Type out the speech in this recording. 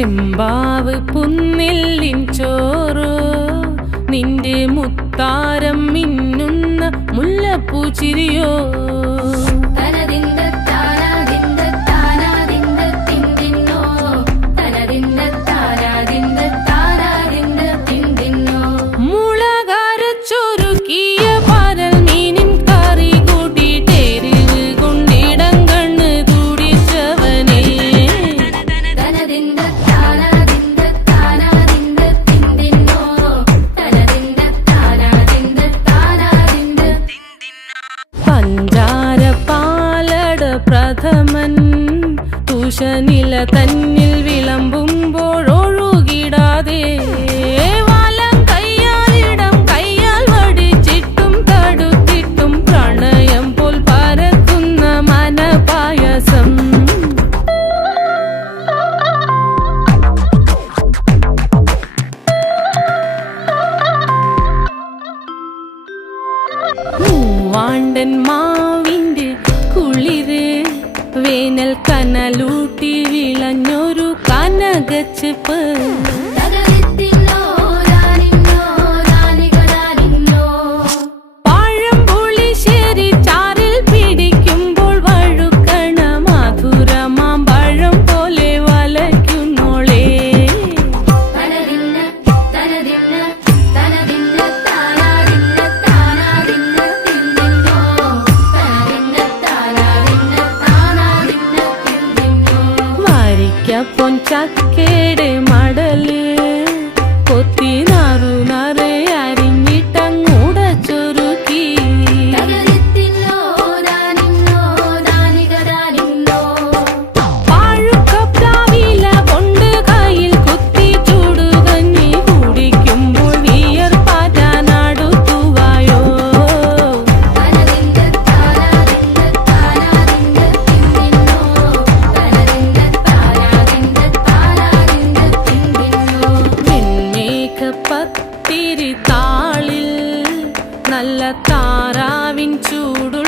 ചെമ്പാവ് പുന്നെല്ലിൻ ചോറോ നിന്റെ മുത്താരം മിന്നുന്ന മുല്ലപ്പൂച്ചിരിയോ പ്രഥമൻ തുഷനില തന്നിൽ വിളമ്പുമ്പോഴൊഴുകിടാതെ വലം കയ്യാലിടം കയ്യാൽ വടിച്ചിട്ടും തടുത്തിട്ടും പ്രണയം പോൽ പരക്കുന്ന മനപായസം മൂവാണ്ടൻ മാവിന്റെ കുളിര് വേനൽ കനലൂട്ടി വിളഞ്ഞൊരു കനകച്ചെപ്പ് പഴംപുളിശ്ശേരി ചാറിൽ പിടിക്കുമ്പോൾ വഴുക്കണ മധുരമാം പഴം പോലെ വലയ്ക്കുന്നോളേ പൊൻചക്കയുടെ മടല് കൊത്തി നാറു നറെ അരിഞ്ഞിട്ടങ്ങൂട ചൊരുക്കി പാഴുക്കപ്ലാവില കൊണ്ട് കയ്യിൽ കുത്തി ചൂടുകഞ്ഞി കുടിക്കുമ്പോൾ വിയർപ്പാറ്റാനടുത്തുവായോ പത്തിരി താളിൽ നല്ല താറാവിൻ ചൂട്